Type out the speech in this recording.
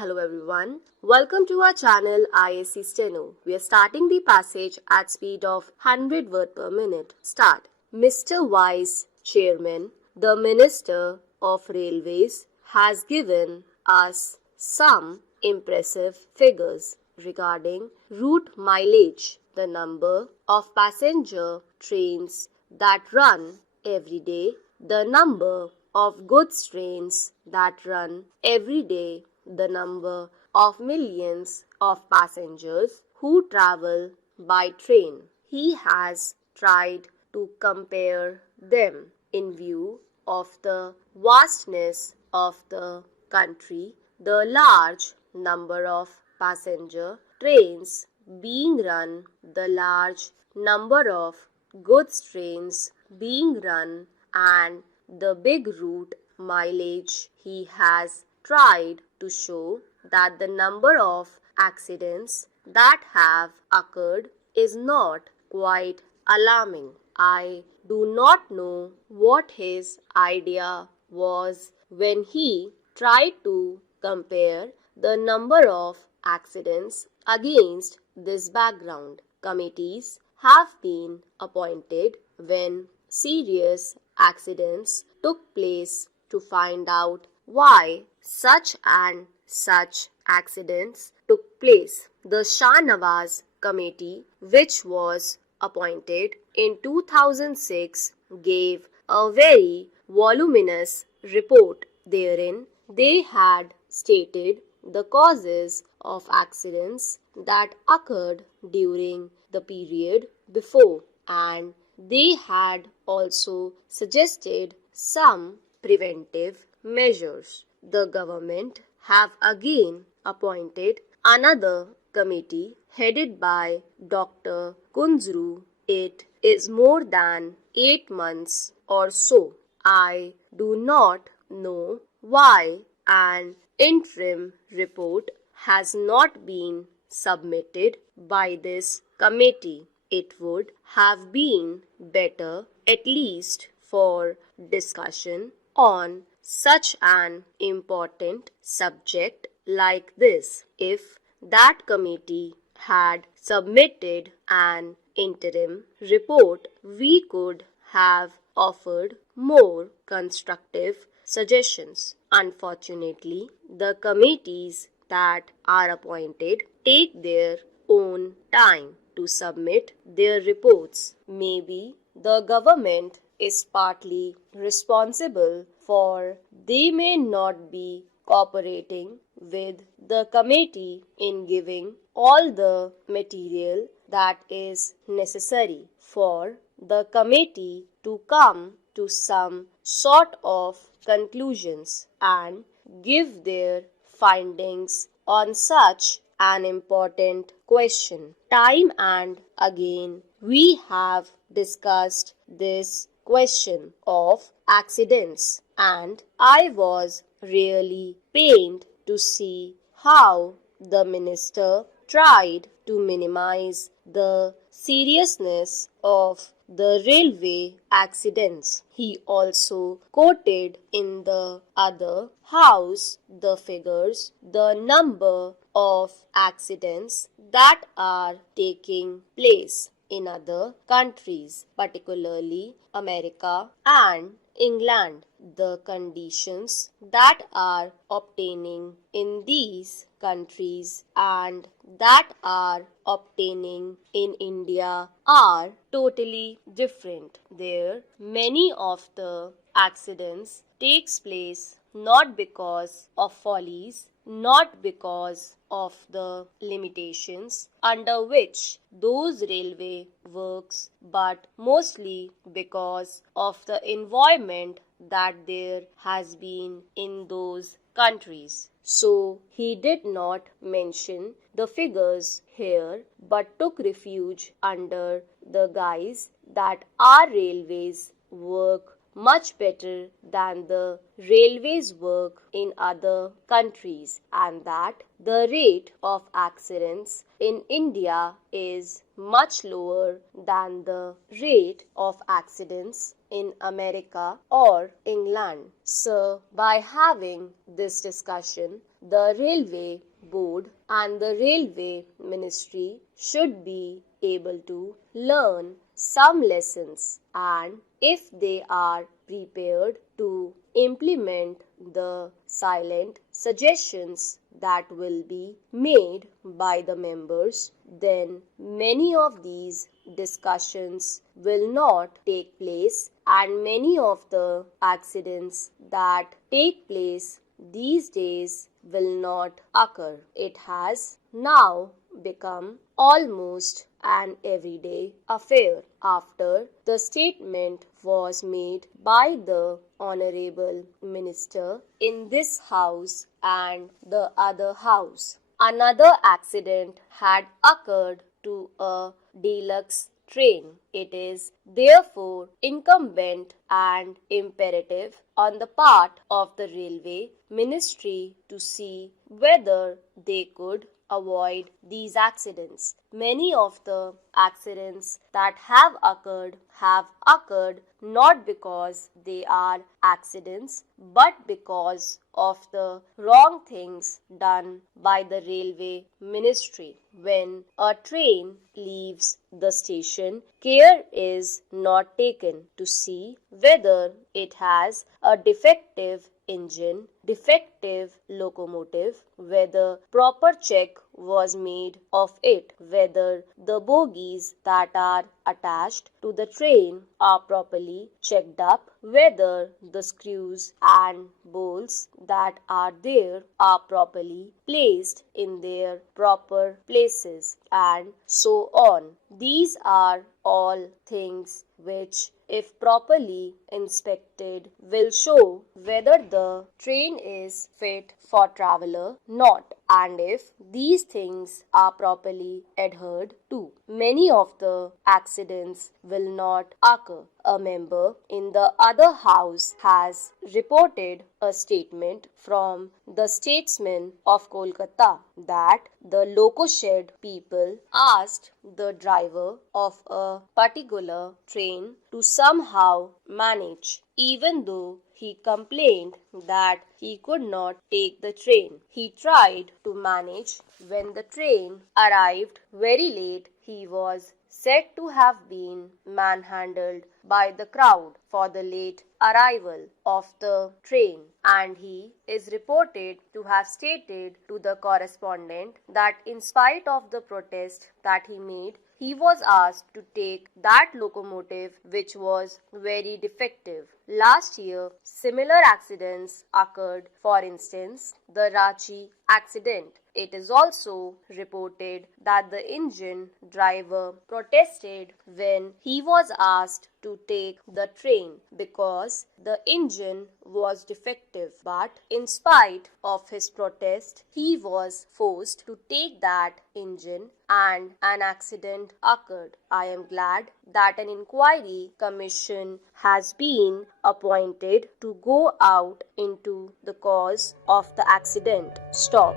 Hello everyone. Welcome to our channel ISC Steno. We are starting the passage at speed of 100 words per minute. Start. Mr. Vice Chairman, the Minister of Railways has given us some impressive figures regarding route mileage, the number of passenger trains that run every day, the number of goods trains that run every day, the number of millions of passengers who travel by train. He has tried to compare them in view of the vastness of the country, the large number of passenger trains being run, the large number of goods trains being run, and the big route mileage. He has tried to show that the number of accidents that have occurred is not quite alarming. I do not know what his idea was when he tried to compare the number of accidents against this background. Committees have been appointed when serious accidents took place to find out why such and such accidents took place. The Shah Nawaz Committee, which was appointed in 2006, gave a very voluminous report. Therein, they had stated the causes of accidents that occurred during the period before, and they had also suggested some preventive measures. The government have again appointed another committee headed by Dr. Kunzru. It is more than 8 months or so. I do not know why an interim report has not been submitted by this committee. It would have been better, at least for discussion on such an important subject like this, if that committee had submitted an interim report. We could have offered more constructive suggestions. Unfortunately, the committees that are appointed take their own time to submit their reports. Maybe the government is partly responsible for they may not be cooperating with the committee in giving all the material that is necessary for the committee to come to some sort of conclusions and give their findings on such an important question. Time and again, we have discussed this question of accidents, and I was really pained to see how the minister tried to minimize the seriousness of the railway accidents. He also quoted in the other house the figures, the number of accidents that are taking place in other countries, particularly America and England. The conditions that are obtaining in these countries and that are obtaining in India are totally different. There, many of the accidents takes place not because of follies, not because of the limitations under which those railway works, but mostly because of the environment that there has been in those countries. So he did not mention the figures here but took refuge under the guise that our railways work much better than the railways work in other countries, and that the rate of accidents in India is much lower than the rate of accidents in America or England. So, by having this discussion, the railway board and the railway ministry should be able to learn some lessons, and if they are prepared to implement the silent suggestions that will be made by the members, then many of these discussions will not take place and many of the accidents that take place these days will not occur. It has now become almost an everyday affair after the statement was made by the Honorable Minister in this House and the other House. Another accident had occurred to a deluxe train. It is therefore incumbent and imperative on the part of the railway ministry to see whether they could avoid these accidents. Many of the accidents that have occurred not because they are accidents but because of the wrong things done by the railway ministry. When a train leaves the station, care is not taken to see whether it has a defective engine, defective locomotive, whether proper check was made of it, whether the bogies that are attached to the train are properly checked up, whether the screws and bolts that are there are properly placed in their proper places, and so on. These are all things which, if properly inspected, will show whether the train is fit for traveler not, and if these things are properly adhered to, many of the accidents will not occur. A member in the other house has reported a statement from the statesman of Kolkata that the loco shed people asked the driver of a particular train to somehow manage, even though he complained that he could not take the train. He tried to manage. When the train arrived very late, he was said to have been manhandled by the crowd for the late arrival of the train, and he is reported to have stated to the correspondent that in spite of the protest that he made, he was asked to take that locomotive which was very defective. Last year, similar accidents occurred. For instance, the Ranchi accident. It is also reported that the engine driver protested when he was asked to take the train because the engine was defective. But in spite of his protest, he was forced to take that engine and an accident occurred. I am glad that an inquiry commission has been appointed to go out into the cause of the accident. Stop.